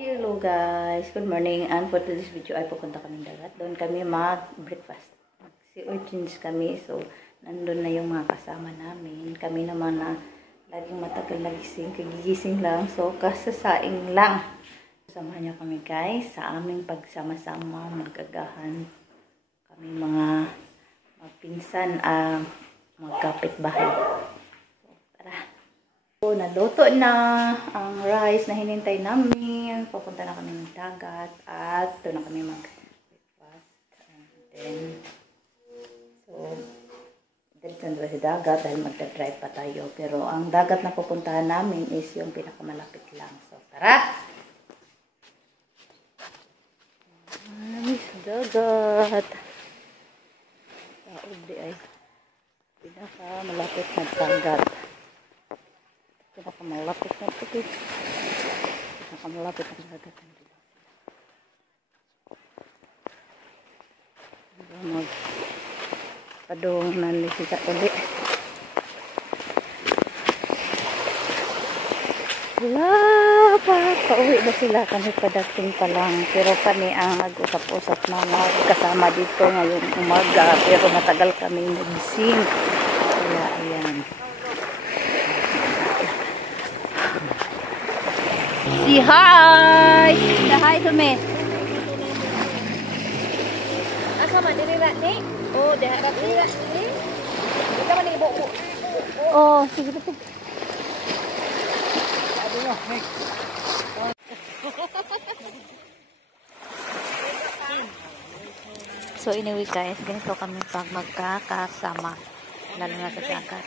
Hello guys, good morning. And for today's video ay pupunta kaming dagat. Doon kami mag-breakfast. Si urgings kami, so nandun na yung mga kasama namin. Kami naman na laging matagal nagising, kagigising lang. So kasasaing lang. Samahan niyo kami guys sa aming pagsama-sama, magagahan. Kami mga magpinsan, magkapit-bahay. So, tara. So, naluto na ang rice na hinintay namin. Pupunta na kami ng dagat at doon na kami mag-breakfast. And then, so, diretso na sa dagat dahil magdadrive pa tayo. Pero ang dagat na pupuntahan namin is yung pinakamalapit lang. So, tara! Sa dagat. Taod di ay pinakamalapit na dagat. Pinakamalapit na ito. Pinakamalapit na dagat. Magpadong na nisita ulit. Wala pa. Pauwi ba sila? Kami padating pa lang. Pero kami ang nag-usap-usap na kasama dito ngayong umaga. Pero matagal kami nagising. Kaya ayan. Si hi! Say hi to me. Asa man diri ni? Oh, dahat diri ni. Kita man ibo. Oh, sige sige. Sabi mo, hey. So anyway guys, ganito kami pag magkakasama. Lalo na sa dagat.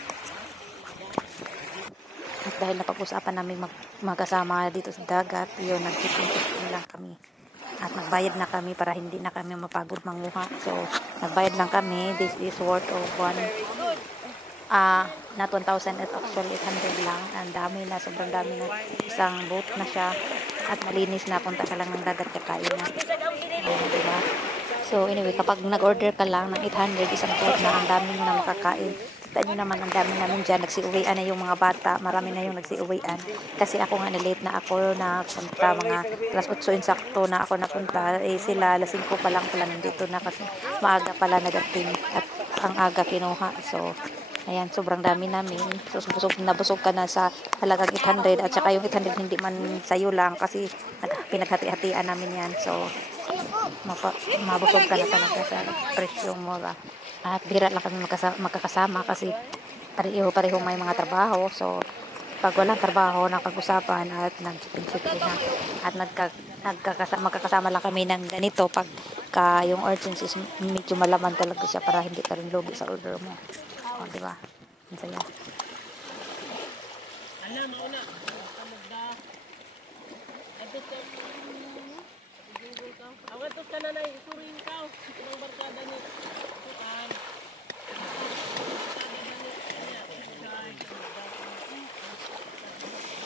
At dahil napag-usapan namin magkasama dito sa dagat, yun, nagtitipid lang kami. At nagbayad na kami para hindi na kami mapagod manguha. So, nagbayad lang kami. This is worth of not 1,000 at actually 800 lang. Ang dami na, sobrang dami na. Isang boat na siya. At malinis na, punta ka lang ng dagat, kakain na. Diba? So, anyway, kapag nag-order ka lang ng 800, isang boat na, ang dami na makakain. Kita nyo naman, ang dami namin dyan, nagsiuwian na yung mga bata, marami na yung nagsiuwian. Kasi ako nga na-late na ako na punta, mga alas 8 insakto na ako napunta. Eh sila, alas 5 pa lang pala nandito na kasi maaga pala nadating at ang aga kinuha. So, ayan, sobrang dami namin. So, nabusog ka na sa halagang 800 at saka yung 800 hindi man sayo lang kasi pinaghati-hatian namin yan. So, mabusog ka na talaga sa presyong mura. At bira lang kami magkakasama kasi pareho may mga trabaho. So, pag walang trabaho, napag-usapan at nag-chipin na. At magkakasama lang kami ng ganito pag yung urgencies medyo malaman talaga siya para hindi ka rin lugi sa order mo. O, diba? Ang saya. Ala, mauna. Kamugda. Awatos ka na na, isurin ka. Ibang barkada ni. Tuan.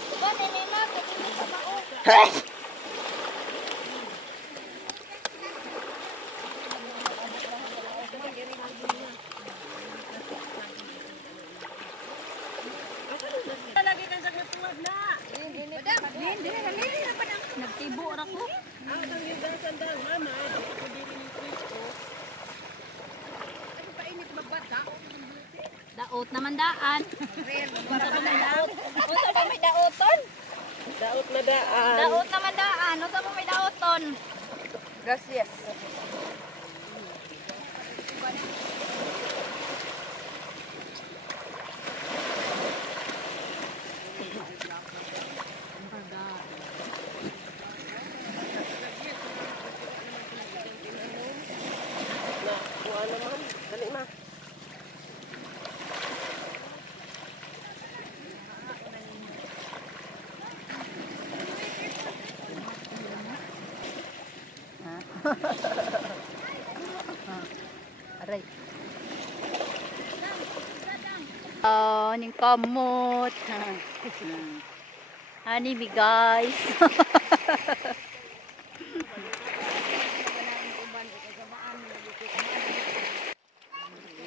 Diba, nenela, katinit sa bao. Lagi kan sa katuwag na. Nagtibo ra ko. Ang tangyugan sandal, mama. Ako diri ni Cristo. Ano pa init magbata? Daot naman daan. Unsa pa may daoton? Daot na daan. Daot naman daan. Unsa pa may daoton? Gracias. Dali ma. Aray. Ning kamot. Honey me guys.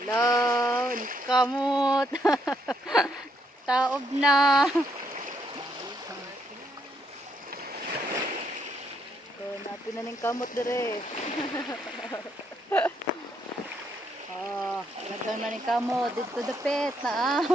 Hello, ning kamot. Taob na. Pinaning kamot dire. Oh, lagang na ni kamot dito dapit na.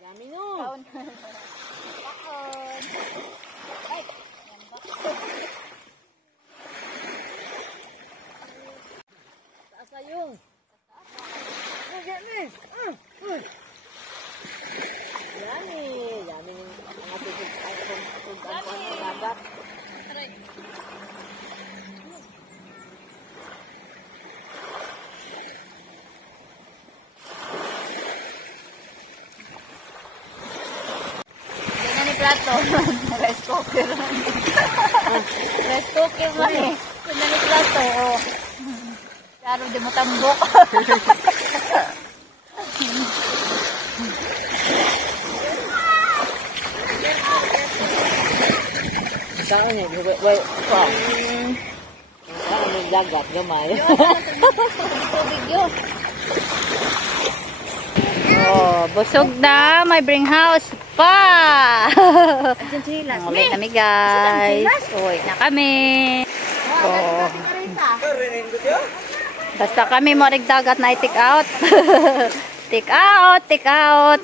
Yummy no. Kaon. Ay, yan ba? Taas na yung. Yummy. Yummy. Yummy yung mga tubig ay kung dagat. Plato. Rice cooker. Rice cooker man eh. Kuna ni plato. Oh. Lalo di mo tambok. Saan niya? Wait. Saan yung dagat? Gamay. Tubig yun. Oh, busog na. May bring house pa. Ulit kami guys. Uwi na kami. Oh. Basta kami mo dagat na i-take out. Take out, take out.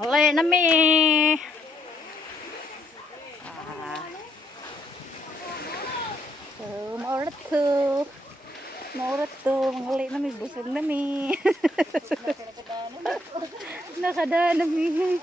Ulit na mi. Maurat to, mangali na may busog na mi. Nakadaan na mi.